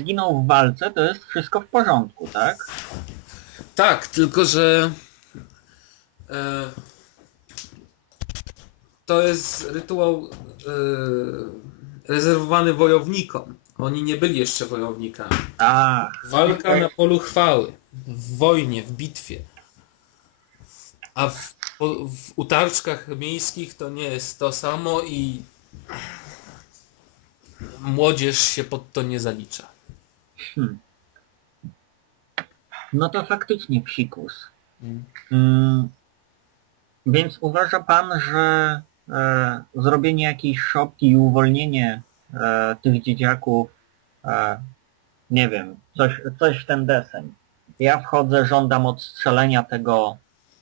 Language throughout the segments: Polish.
zginął w walce, to jest wszystko w porządku, tak? Tak, tylko że e, to jest rytuał e, rezerwowany wojownikom. Oni nie byli jeszcze wojownikami. Ach, Walka na polu chwały, w wojnie, w bitwie. A w, po, w utarczkach miejskich to nie jest to samo i młodzież się pod to nie zalicza. No to faktycznie psikus. Mm, więc uważa pan, że e, zrobienie jakiejś szopki i uwolnienie e, tych dzieciaków, e, nie wiem, coś, coś w ten deseń. Ja wchodzę, żądam odstrzelenia tego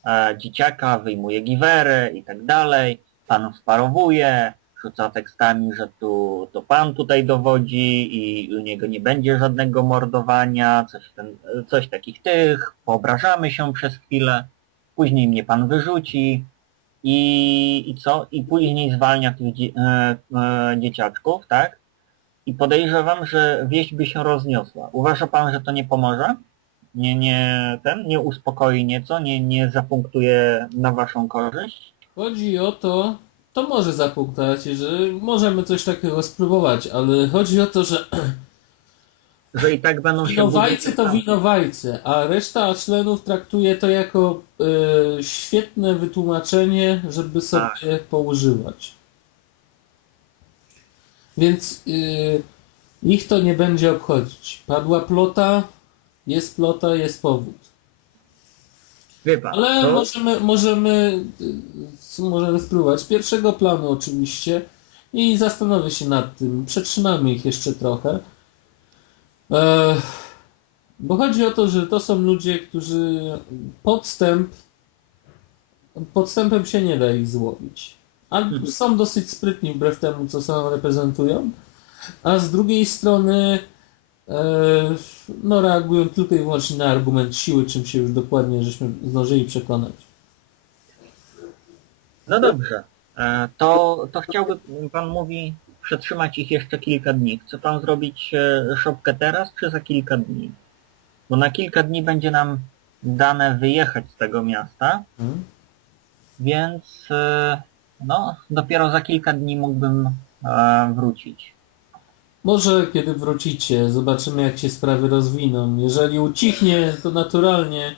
e, dzieciaka, wyjmuję giwerę i tak dalej. Pan wparowuje, rzuca tekstami, że tu to pan tutaj dowodzi i u niego nie będzie żadnego mordowania, coś, ten, coś takich tych, poobrażamy się przez chwilę, później mnie pan wyrzuci i, i co? I później zwalnia tych dzie, e, e, dzieciaczków, tak? I podejrzewam, że wieść by się rozniosła. Uważa pan, że to nie pomoże? Nie, nie, ten, nie uspokoi nieco, nie, nie zapunktuje na waszą korzyść? Chodzi o to, to może zapunktować, że możemy coś takiego spróbować, ale chodzi o to, że Że i tak będą się winowajcy to winowajcy, a reszta członów traktuje to jako e, świetne wytłumaczenie, żeby sobie poużywać. Więc y, ich to nie będzie obchodzić. Padła plota, jest plota, jest powód. Ale to- możemy, możemy, y, możemy spróbować pierwszego planu oczywiście i zastanowię się nad tym. Przetrzymamy ich jeszcze trochę. E, bo chodzi o to, że to są ludzie, którzy podstęp, podstępem się nie da ich złowić. A są dosyć sprytni wbrew temu, co sam reprezentują. A z drugiej strony no reagują tylko i wyłącznie na argument siły, czym się już dokładnie żeśmy zdążyli przekonać. No dobrze. E, To, to chciałby, pan mówi, przetrzymać ich jeszcze kilka dni. Chce pan zrobić e, szopkę teraz, czy za kilka dni? Bo na kilka dni będzie nam dane wyjechać z tego miasta, Hmm? więc e, no, dopiero za kilka dni mógłbym e, wrócić. Może kiedy wrócicie, zobaczymy jak się sprawy rozwiną. Jeżeli ucichnie, to naturalnie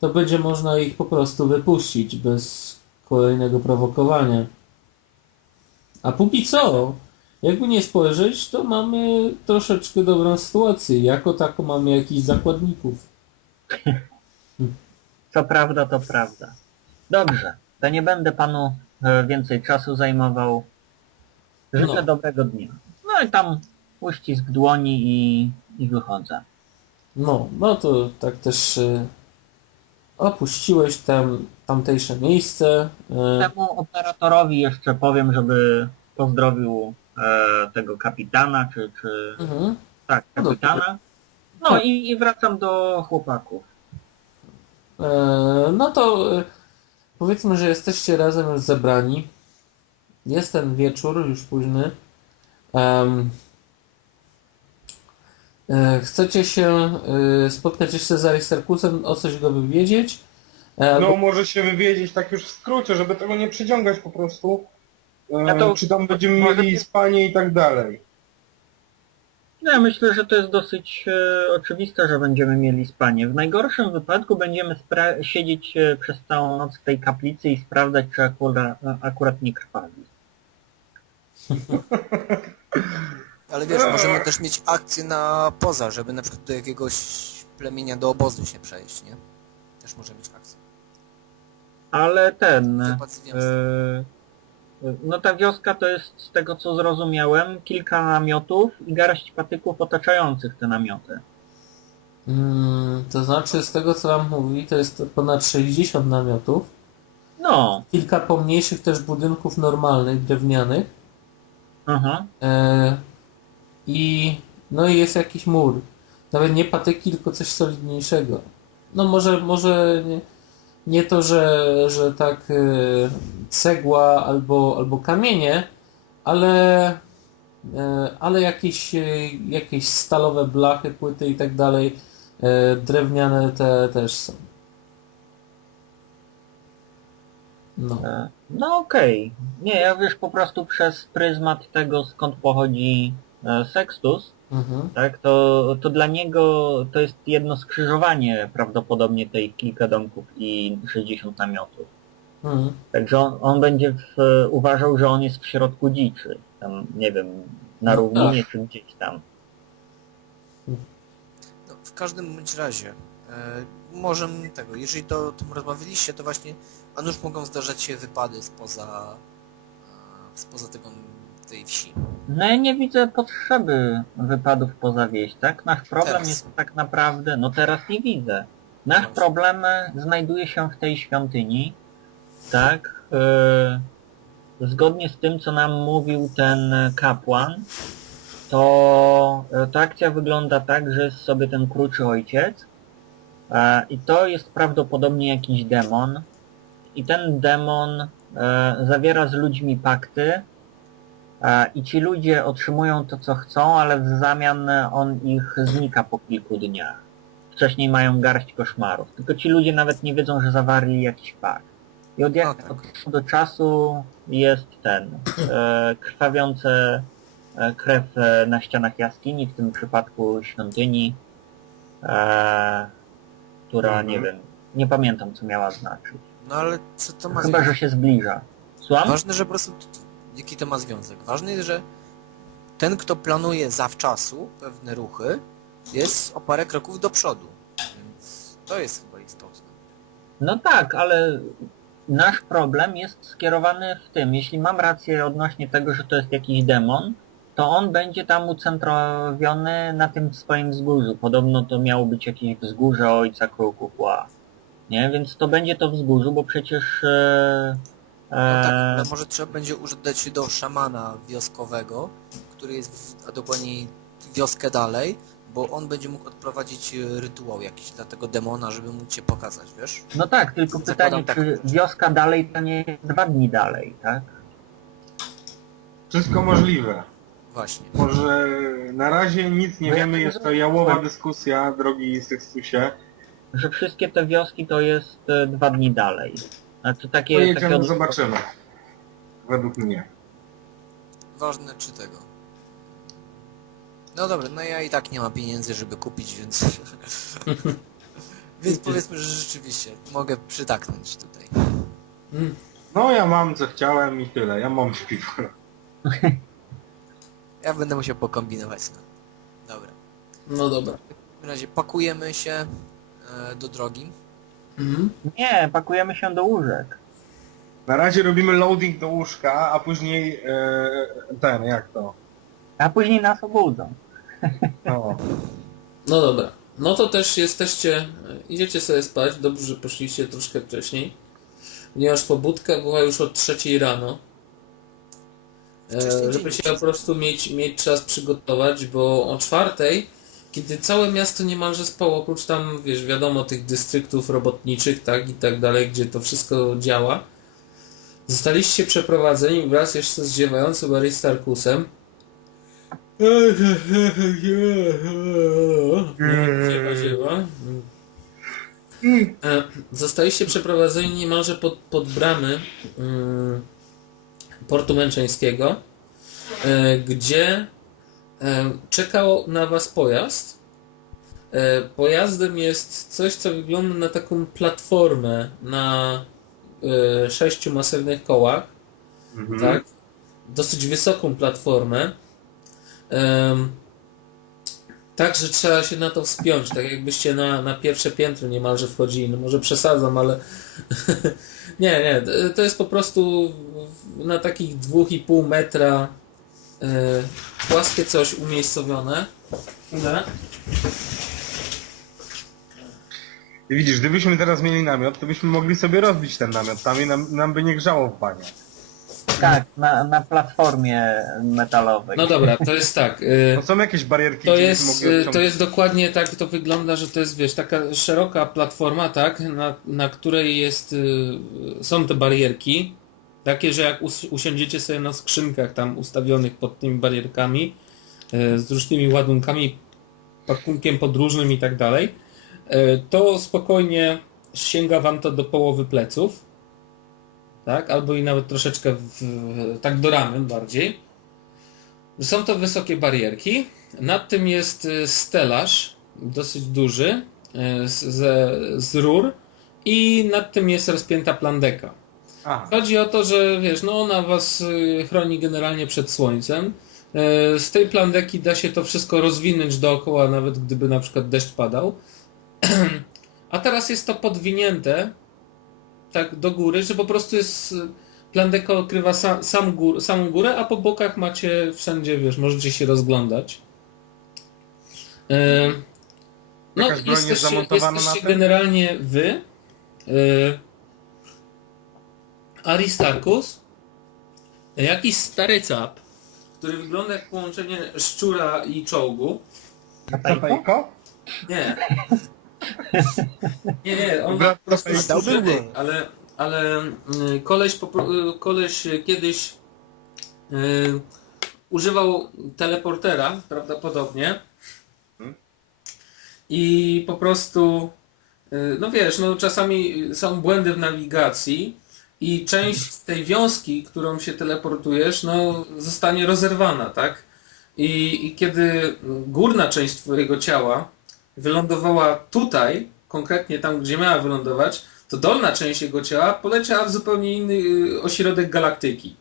to będzie można ich po prostu wypuścić bez kolejnego prowokowania. A póki co, jakby nie spojrzeć, to mamy troszeczkę dobrą sytuację. Jako taką mamy jakichś zakładników. Co prawda, to prawda. Dobrze, to nie będę panu e, więcej czasu zajmował. Życzę No. dobrego dnia. No i tam uścisk dłoni i, i wychodzę. No, no to tak też e, opuściłeś tam tamtejsze miejsce. E, Temu operatorowi jeszcze powiem, żeby pozdrowił e, tego kapitana, czy, czy mhm. tak, No kapitana. No i, i wracam do chłopaków. E, No to e, powiedzmy, że jesteście razem już zebrani. Jest ten wieczór już późny. Em, e, Chcecie się e, spotkać jeszcze z Aristarkusem, o coś go wywiedzieć? E, No albo- może się wywiedzieć tak już w skrócie, żeby tego nie przyciągać po prostu. E, Ja to- Czy tam będziemy może- mieli spanie i tak dalej. No, ja myślę, że to jest dosyć e, oczywiste, że będziemy mieli spanie. W najgorszym wypadku będziemy spra- siedzieć e, przez całą noc w tej kaplicy i sprawdzać, czy akurat, akurat nie krwawi. Ale wiesz, możemy też mieć akcję na poza, żeby na przykład do jakiegoś plemienia do obozu się przejść, nie? Też może mieć akcję. Ale ten... E, no ta wioska to jest, z tego co zrozumiałem, kilka namiotów i garść patyków otaczających te namioty. Mm, to znaczy, z tego co wam mówi, to jest ponad 60 namiotów. No, Kilka pomniejszych też budynków normalnych, drewnianych. Aha. E, I no i jest jakiś mur. Nawet nie patyki, tylko coś solidniejszego. No może, może nie, nie to, że, że tak e, cegła albo, albo kamienie, ale e, ale jakieś, e, jakieś stalowe blachy, płyty i tak dalej, e, drewniane te też są. No. E, No okej. Nie, ja wiesz po prostu przez pryzmat tego skąd pochodzi e, Sextus, Mhm. tak, to, to dla niego to jest jedno skrzyżowanie prawdopodobnie tej kilka domków i 60 namiotów. Mhm. Także on, on będzie w, uważał, że on jest w środku dziczy. Tam, nie wiem, na No równinie czy gdzieś tam. No, w każdym bądź razie, e, możemy tego, jeżeli to o tym rozmawialiście, to właśnie, a nuż mogą zdarzać się wypady spoza, e, spoza tego, tej wsi. No ja nie widzę potrzeby wypadów poza wieś, tak? Nasz problem Teraz. jest tak naprawdę, no teraz nie widzę. Nasz problem e, znajduje się w tej świątyni, tak? Yy, zgodnie z tym, co nam mówił ten kapłan, to ta akcja wygląda tak, że jest sobie ten kruczy ojciec i to jest prawdopodobnie jakiś demon i ten demon e, zawiera z ludźmi pakty, E, I ci ludzie otrzymują to, co chcą, ale w zamian on ich znika po kilku dniach. Wcześniej mają garść koszmarów. Tylko ci ludzie nawet nie wiedzą, że zawarli jakiś pakt. I od, jak, tak. od czasu do czasu jest ten e, krwawiące e, krew na ścianach jaskini, w tym przypadku świątyni, e, która, Mhm. nie wiem, nie pamiętam, co miała znaczyć. No ale co to ma Chyba, że związek? się zbliża. Słucham? Ważne, że po prostu, jaki to ma związek? Ważne jest, że ten, kto planuje zawczasu pewne ruchy, jest o parę kroków do przodu. Więc to jest chyba istotne. No tak, ale nasz problem jest skierowany w tym, jeśli mam rację odnośnie tego, że to jest jakiś demon, to on będzie tam ucentrowiony na tym swoim wzgórzu. Podobno to miało być jakieś wzgórze ojca Krukukła. Nie, więc to będzie to wzgórzu, bo przecież... E, No tak, e, ale może trzeba będzie udać się do szamana wioskowego, który jest w, a dokładniej wioskę dalej, bo on będzie mógł odprowadzić e, rytuał jakiś dla tego demona, żeby móc cię pokazać, wiesz? no tak, tylko Zakładam pytanie, tak. czy wioska dalej to nie jest dwa dni dalej, tak? Wszystko możliwe. Właśnie. Może na razie nic nie No wiemy, jest to jałowa dyskusja, drogi Sextusie. Że wszystkie te wioski to jest e, dwa dni dalej. Znaczy takie... Pojedziemy, takie od- zobaczymy. Według mnie. Ważne czy tego. No dobra, no ja i tak nie mam pieniędzy, żeby kupić, więc... więc powiedzmy, że rzeczywiście mogę przytaknąć tutaj. Mm. No ja mam co chciałem i tyle, ja mam śpiwór. Ja będę musiał pokombinować. No. Dobra. No dobra. W takim razie pakujemy się e, do drogi. Mhm. Nie, pakujemy się do łóżek. Na razie robimy loading do łóżka, a później e, ten, jak to? A później nas obudzą. No. No dobra. No to też jesteście, idziecie sobie spać, dobrze, że poszliście troszkę wcześniej, ponieważ pobudka była już od trzeciej rano. Wcześniej E, żeby się po prostu mieć, mieć czas przygotować, bo o czwartej, kiedy całe miasto niemalże spało, oprócz tam, wiesz, wiadomo, tych dystryktów robotniczych, tak, i tak dalej, gdzie to wszystko działa, zostaliście przeprowadzeni wraz jeszcze z ziewającym ziewa, ziewa. E, Zostaliście przeprowadzeni niemalże pod, pod bramy mm, portu męczeńskiego, e, gdzie czekał na was pojazd. E, Pojazdem jest coś, co wygląda na taką platformę na e, sześciu masywnych kołach Mhm. tak? Dosyć wysoką platformę. Tak, że trzeba się na to wspiąć, tak jakbyście na, na pierwsze piętro niemalże wchodzili. No może przesadzam, ale nie, nie, to jest po prostu na takich dwóch i pół metra e, płaskie coś umiejscowione. Chwilę. I widzisz, gdybyśmy teraz mieli namiot, to byśmy mogli sobie rozbić ten namiot tam i nam, nam by nie grzało w banie. Tak, na, na platformie metalowej. No dobra, to jest tak. No są jakieś barierki, To gdzie jest, byśmy mogli y, odciągnąć? to jest dokładnie tak, to wygląda, że to jest, wiesz, taka szeroka platforma, tak, na, na której jest, y, są te barierki, Takie, że jak us- usiądziecie sobie na skrzynkach tam ustawionych pod tymi barierkami, e, z różnymi ładunkami, pakunkiem podróżnym i tak dalej, e, to spokojnie sięga wam to do połowy pleców. Tak? Albo i nawet troszeczkę w, tak do ramy bardziej. Są to wysokie barierki. Nad tym jest e, stelaż, dosyć duży, z, ze, z rur i nad tym jest rozpięta plandeka. Aha. Chodzi o to, że wiesz, no ona was y, chroni generalnie przed słońcem. E, Z tej plandeki da się to wszystko rozwinąć dookoła, nawet gdyby na przykład deszcz padał. A teraz jest to podwinięte tak do góry, że po prostu jest y, plandeka okrywa sam, sam gór, samą górę, a po bokach macie wszędzie, wiesz, możecie się rozglądać. E, No, jesteście, jesteście generalnie wy, y, Aristarchus, jakiś stary cap, który wygląda jak połączenie szczura i czołgu. Kapejko? Nie. Nie, nie, on ma po prostu go. ale, ale y, koleś, y, koleś kiedyś y, używał teleportera prawdopodobnie i po prostu y, no wiesz, no czasami są błędy w nawigacji i część z tej wiązki, którą się teleportujesz, no zostanie rozerwana, tak? I, I kiedy górna część twojego ciała wylądowała tutaj, konkretnie tam, gdzie miała wylądować, to dolna część jego ciała poleciała w zupełnie inny y, ośrodek galaktyki.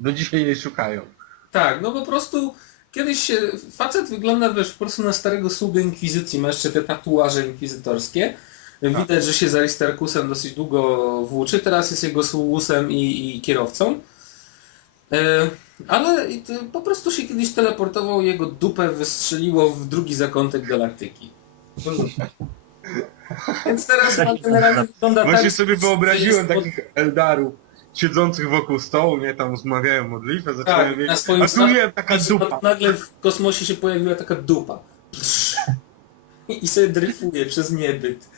Do dzisiaj jej szukają. Tak, no po prostu kiedyś się, facet wygląda wiesz, po prostu na starego sługę inkwizycji, ma jeszcze te tatuaże inkwizytorskie. Widać, że się z Aristarkusem dosyć długo włóczy, teraz jest jego sługusem i, i kierowcą. E, ale po prostu się kiedyś teleportował, jego dupę wystrzeliło w drugi zakątek galaktyki. Więc teraz on generalnie wygląda Właśnie tak, sobie wyobraziłem jest takich Eldarów siedzących wokół stołu, nie, tam zmawiają modlitwę, zaczynają Tak, wiedzieć, na swoim a tu nie, taka dupa. Nagle w kosmosie się pojawiła taka dupa. I sobie dryfuje przez niebyt.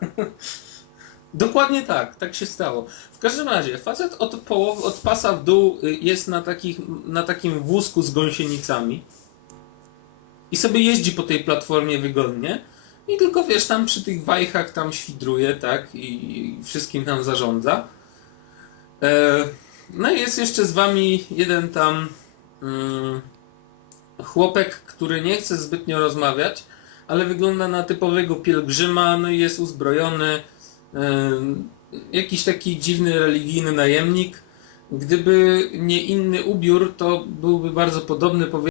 Dokładnie tak, tak się stało. W każdym razie, facet od, połowy, od pasa w dół y, jest na, takich, na takim wózku z gąsienicami i sobie jeździ po tej platformie wygodnie i tylko wiesz, tam przy tych wajchach tam świdruje, tak, i, wszystkim tam zarządza. E, no i jest jeszcze z wami jeden tam mm, chłopek, który nie chce zbytnio rozmawiać, ale wygląda na typowego pielgrzyma, no i jest uzbrojony. jakiś taki dziwny religijny najemnik. Gdyby nie inny ubiór, to byłby bardzo podobny,